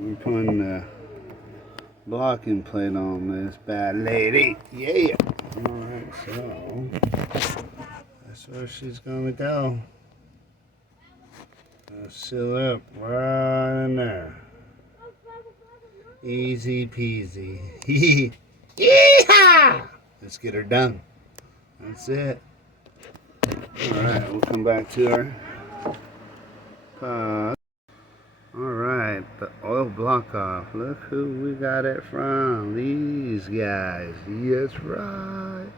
We're putting the blocking plate on this bad lady. Yeah. Alright, so that's where she's gonna go. Seal up right in there. Easy peasy. Yeehaw! Let's get her done. That's it. Alright, we'll come back to her. Alright, the oil block off. Look who we got it from. These guys. Yes, right.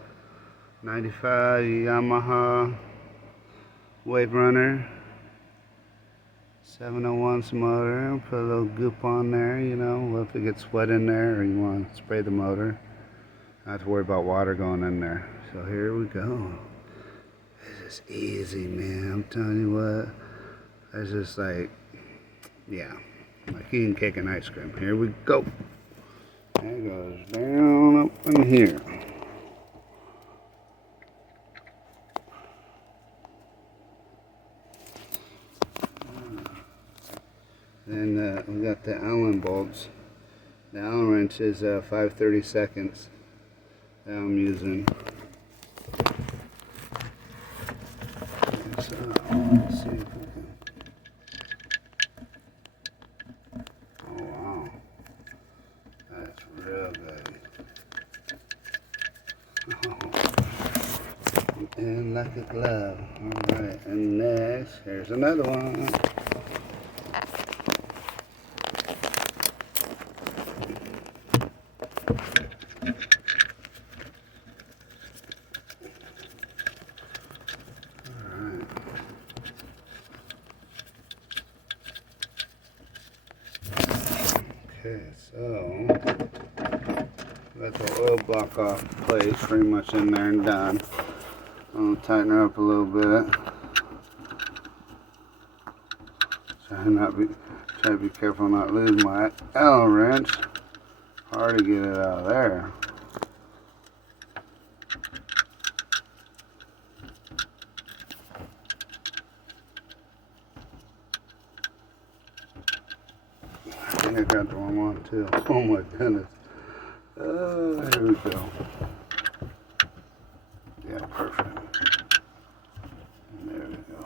95 Yamaha Wave Runner. 701 motor. Put a little goop on there, you know, if it gets wet in there or you want to spray the motor. Not to worry about water going in there. So here we go. This is easy, man. I'm telling you what. It's just like, yeah, like eating cake and ice cream. Here we go. It goes down up in here. Then we got the Allen bolts. The Allen wrench is 5/32 that I'm using. So let's see if we can. Oh wow, that's real good. Oh. And like a glove. All right, and next, here's another one. Okay, so got the oil block off plate pretty much in there and done. I'm gonna tighten her up a little bit. Try to be careful not to lose my Allen wrench. Hard to get it out of there. I think I got the wrong one too. Oh my goodness. Here we go. Yeah, perfect. There we go.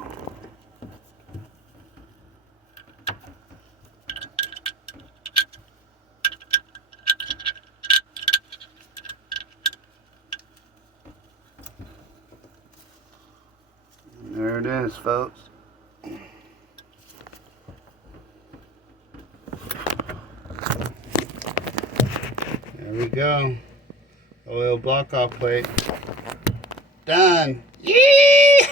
And there it is, folks. There we go. Oil block off plate. Done. Yee!